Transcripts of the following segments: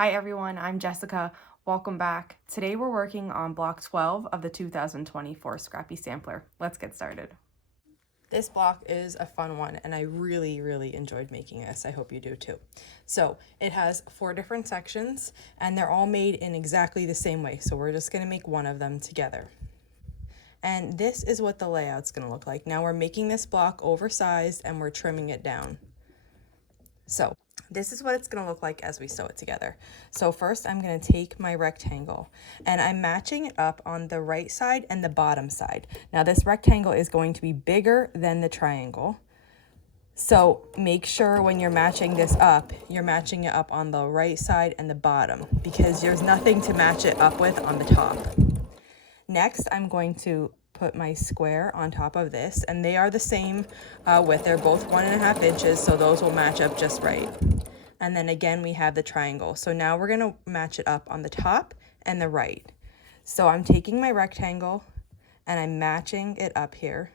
Hi everyone, I'm Jessica. Welcome back. Today we're working on block 12 of the 2024 Scrappy Sampler. Let's get started. This block is a fun one and I really enjoyed making this. I hope you do too. So it has 4 different sections and they're all made in exactly the same way. So we're just going to make one of them together. And this is what the layout's going to look like. Now we're making this block oversized and we're trimming it down. So this is what it's going to look like as we sew it together. So first I'm going to take my rectangle and I'm matching it up on the right side and the bottom side. Now this rectangle is going to be bigger than the triangle. So make sure when you're matching this up, you're matching it up on the right side and the bottom because there's nothing to match it up with on the top. Next, I'm going to put my square on top of this, and they are the same width. They're both 1.5 inches, so those will match up just right. And then again, we have the triangle. So now we're gonna match it up on the top and the right. So I'm taking my rectangle and I'm matching it up here.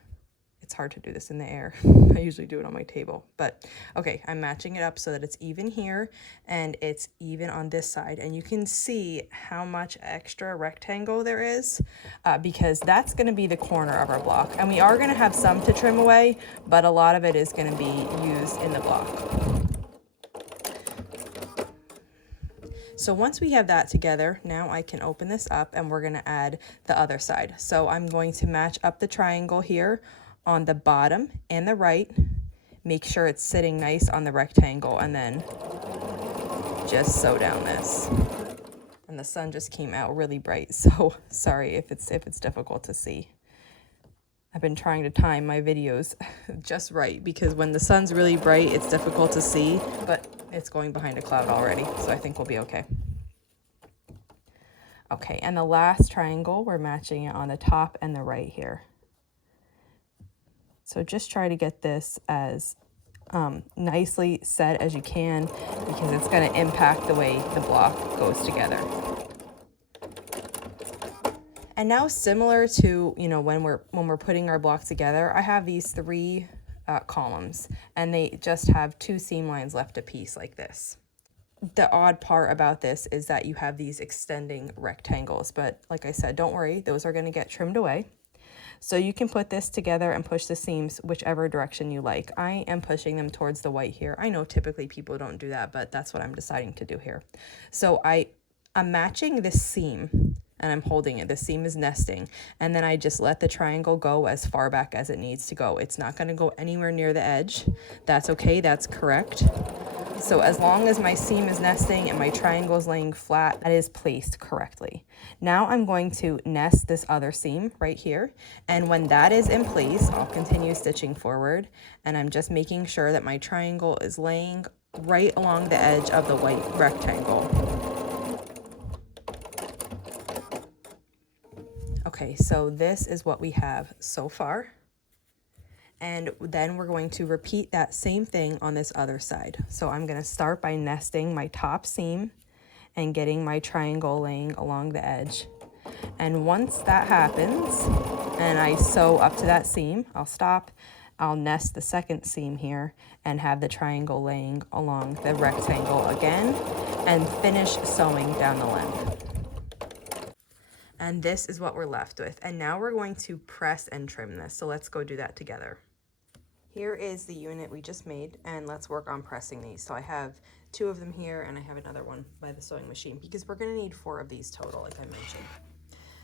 It's hard to do this in the air. I usually do it on my table, but okay, I'm matching it up so that it's even here and it's even on this side. And you can see how much extra rectangle there is because that's gonna be the corner of our block. And we are gonna have some to trim away, but a lot of it is gonna be used in the block. So once we have that together, now I can open this up and we're gonna add the other side. So I'm going to match up the triangle here on the bottom and the right, make sure it's sitting nice on the rectangle, and then just sew down this. And the sun just came out really bright, so sorry if it's difficult to see. I've been trying to time my videos just right because when the sun's really bright, it's difficult to see, but it's going behind a cloud already, so I think we'll be okay. Okay, and the last triangle, we're matching it on the top and the right here. So just try to get this as nicely set as you can because it's going to impact the way the block goes together. And now, similar to, you know, when we're putting our block together, I have these 3 columns and they just have 2 seam lines left apiece like this. The odd part about this is that you have these extending rectangles, but like I said, don't worry, those are going to get trimmed away. So you can put this together and push the seams whichever direction you like. I am pushing them towards the white here. I know typically people don't do that, but that's what I'm deciding to do here. So I'm matching this seam and I'm holding it. The seam is nesting, and then I just let the triangle go as far back as it needs to go. It's not going to go anywhere near the edge. That's okay, that's correct. So as long as my seam is nesting and my triangle is laying flat, that is placed correctly. Now I'm going to nest this other seam right here. And when that is in place, I'll continue stitching forward. And I'm just making sure that my triangle is laying right along the edge of the white rectangle. Okay, so this is what we have so far. And then we're going to repeat that same thing on this other side. So I'm going to start by nesting my top seam and getting my triangle laying along the edge. And once that happens and I sew up to that seam, I'll stop. I'll nest the second seam here and have the triangle laying along the rectangle again and finish sewing down the length. And this is what we're left with. And now we're going to press and trim this. So let's go do that together. Here is the unit we just made, and let's work on pressing these. So I have 2 of them here, and I have another one by the sewing machine because we're gonna need 4 of these total, like I mentioned.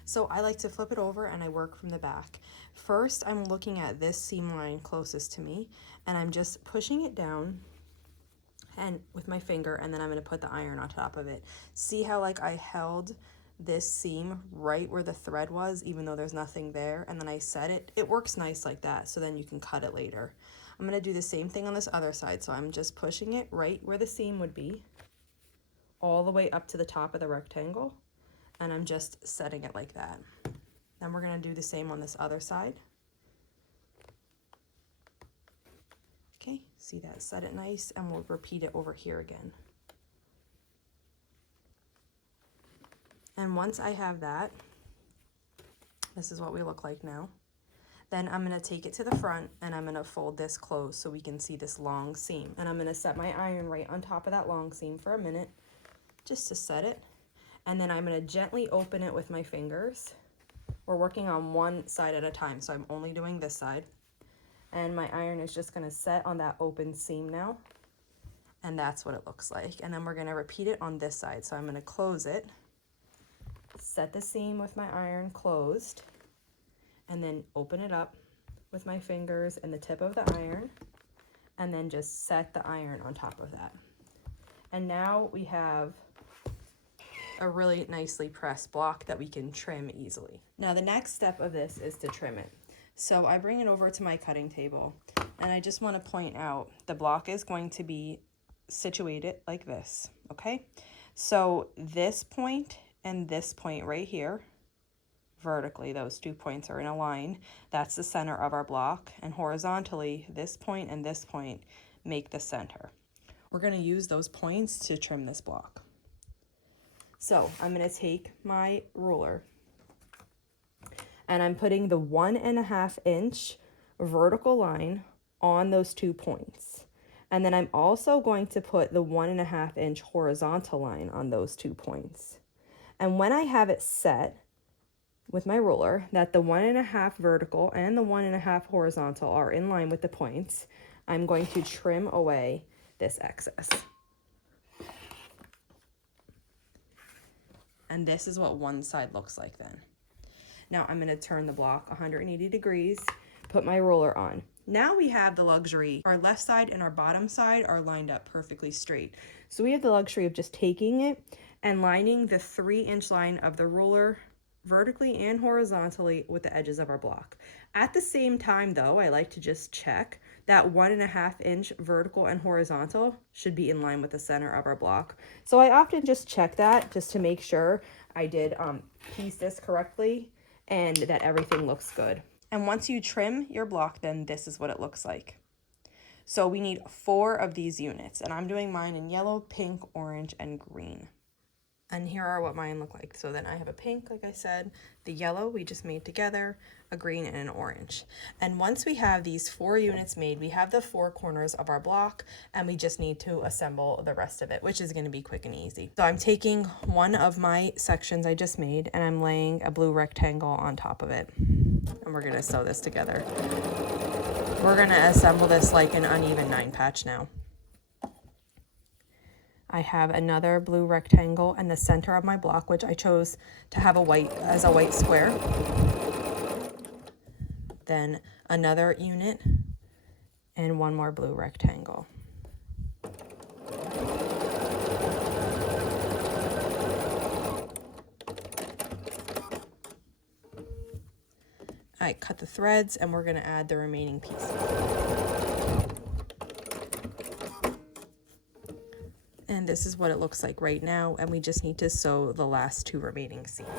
So I like to flip it over and I work from the back. First, I'm looking at this seam line closest to me, and I'm just pushing it down and with my finger, and then I'm gonna put the iron on top of it. See how like I held this seam right where the thread was, even though there's nothing there, and then I set it. It works nice like that, so then you can cut it later. I'm gonna do the same thing on this other side, so I'm just pushing it right where the seam would be, all the way up to the top of the rectangle, and I'm just setting it like that. Then we're gonna do the same on this other side. Okay, see that? Set it nice, and we'll repeat it over here again. And once I have that, this is what we look like now. Then I'm going to take it to the front and I'm going to fold this closed so we can see this long seam. And I'm going to set my iron right on top of that long seam for a minute. just to set it. And then I'm going to gently open it with my fingers. We're working on one side at a time, so I'm only doing this side. And my iron is just going to set on that open seam now. And that's what it looks like. And then we're going to repeat it on this side. So I'm going to close it, set the seam with my iron closed, and then open it up with my fingers and the tip of the iron, and then just set the iron on top of that. And now we have a really nicely pressed block that we can trim easily. Now the next step of this is to trim it. So I bring it over to my cutting table, and I just want to point out the block is going to be situated like this, okay? So this point and this point right here, vertically, those 2 points are in a line. That's the center of our block, and horizontally, this point and this point make the center. We're going to use those points to trim this block. So I'm going to take my ruler, and I'm putting the 1.5 inch vertical line on those 2 points. And then I'm also going to put the 1.5 inch horizontal line on those 2 points. And when I have it set with my ruler that the 1.5 vertical and the 1.5 horizontal are in line with the points, I'm going to trim away this excess. And this is what one side looks like then. Now I'm going to turn the block 180 degrees, put my ruler on. Now we have the luxury, our left side and our bottom side are lined up perfectly straight. So we have the luxury of just taking it and lining the 3-inch line of the ruler vertically and horizontally with the edges of our block. At the same time though, I like to just check that 1.5 inch vertical and horizontal should be in line with the center of our block. So I often just check that just to make sure I did piece this correctly and that everything looks good. And once you trim your block, then this is what it looks like. So we need 4 of these units, and I'm doing mine in yellow, pink, orange, and green. And here are what mine look like. So then I have a pink, like I said, the yellow we just made together, a green, and an orange. And once we have these 4 units made, we have the 4 corners of our block, and we just need to assemble the rest of it, which is going to be quick and easy. So I'm taking one of my sections I just made, and I'm laying a blue rectangle on top of it. And we're going to sew this together. We're going to assemble this like an uneven 9-patch now. I have another blue rectangle in the center of my block, which I chose to have a white square. Then another unit and one more blue rectangle. I cut the threads and we're going to add the remaining pieces. And this is what it looks like right now, and we just need to sew the last 2 remaining seams.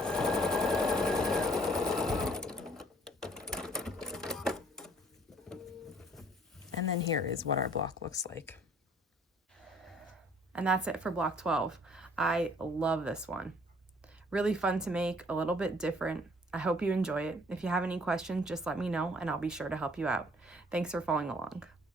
And then here is what our block looks like. And that's it for block 12. I love this one. Really fun to make, a little bit different. I hope you enjoy it. If you have any questions, just let me know and I'll be sure to help you out. Thanks for following along.